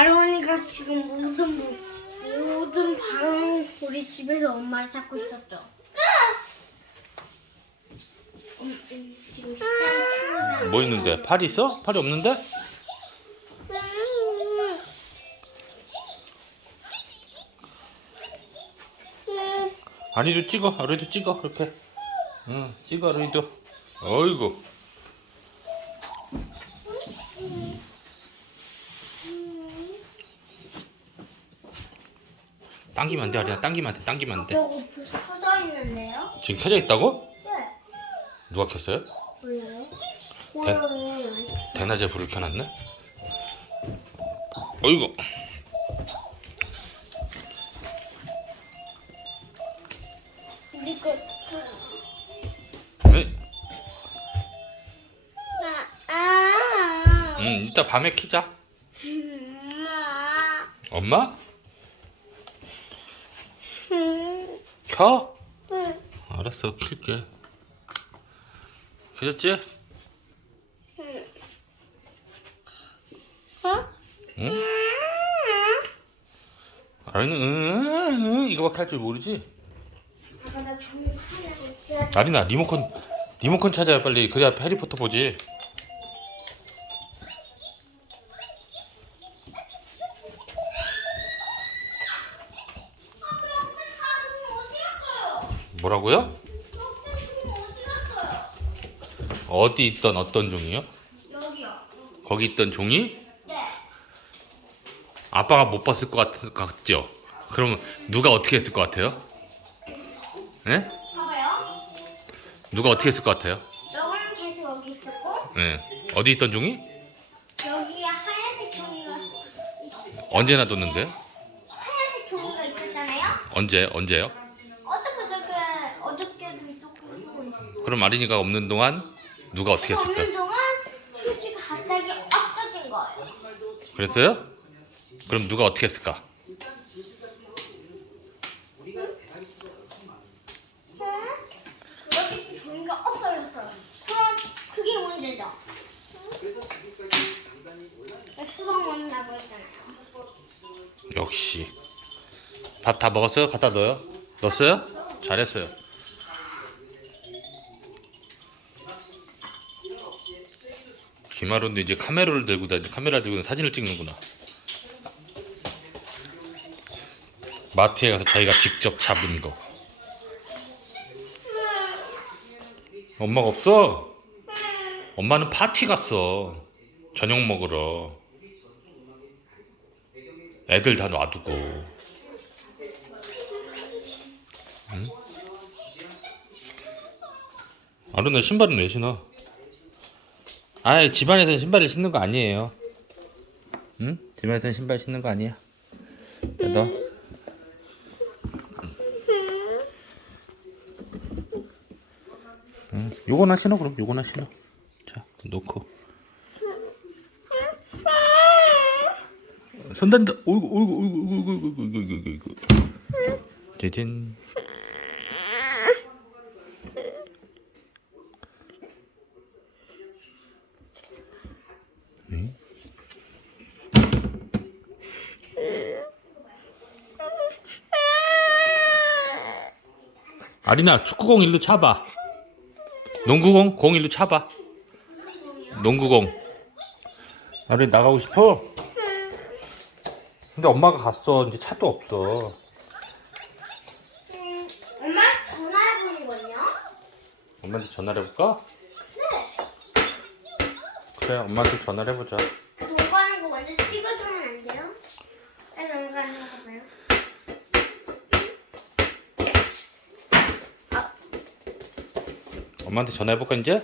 아론이가 지금 모든 모든 방 우리 집에서 엄마를 찾고 있었죠. 음, 음. 뭐 있는데? 팔이 있어? 팔이 없는데? 아니도 찍어. 아리도 찍어. 그렇게. 응, 찍어 아리도. 어이구. 당기면 안 돼, 아리야. 당기면 안 돼. 당기면 안 돼. 여기 불 켜져 있는데요? 지금 켜져 있다고? 네. 누가 켰어요? 몰라요? 대- 고양이. 대낮에 불을 켜놨네? 어이구. 이거 네. 아, 아. 응, 이따 밤에 키자. 엄마. 엄마? 켜? 음, 알았어, 킬게. 켜졌지? 어? 응? 아리는 응, 응, 이거밖에 할 줄 모르지? 아빠 나 종이 하려고 있어. 아리나 리모컨 리모컨 찾아야 빨리 그래야 해리포터 보지. 뭐라고요? 어디 있던 어떤 종이요? 여기요. 거기 있던 종이? 네. 아빠가 못 봤을 것 같, 같죠? 그러면 누가 어떻게 했을 것 같아요? 네? 봐봐요. 누가 어떻게 했을 것 같아요? 너는 계속 여기 있었고 네. 어디 있던 종이? 여기에 하얀색 종이가 언제 놔뒀는데? 하얀색 종이가 있었잖아요. 언제? 언제요? 어저께 저께 어저께도 있었고 이거 있었고. 그럼 아린이가 없는 동안 누가 어떻게 했을까? 없는 동안 휴지가 갑자기 없어진 거예요. 그랬어요? 그럼 누가 어떻게 했을까? 여기 종이가 없어졌어요. 그럼 그게 문제죠. 나 수박 먹는다고 했잖아요. 역시 밥 다 먹었어요? 갖다 넣어요? 넣었어요? 잘했어요. 김아론도 이제 카메라를 들고 다니 카메라 들고 사진을 찍는구나. 마트에 가서 자기가 직접 잡은 거. 엄마가 없어? 엄마는 파티 갔어. 저녁 먹으러. 애들 다 놔두고. 응? 아루나 신발은 왜 신어? 아이 집안에서는 신발을 신는 거 아니에요. 응? 집안에서는 신발 신는 거 아니야. 야, 너. 응, 요거나 신어 그럼 요거나 신어. 자, 놓고. 손 단다. 어이구, 어이구, 어이구, 어이구, 어이구, 어이구, 어이구, 어이구. 짜잔. 응? 아리나 축구공 일로 차봐. 농구공 공 일로 차봐. 농구공. 아리 나가고 싶어? 근데 엄마가 갔어. 이제 차도 없어. 음, 엄마 전화해 보는 거요? 엄마한테 전화를 해볼까? 네. 그래, 엄마한테 전화를 해보자. 농구하는 거 먼저 찍어주면 안 돼요? 나 농구하는 거 봐요. 엄마한테 전화해볼까, 이제?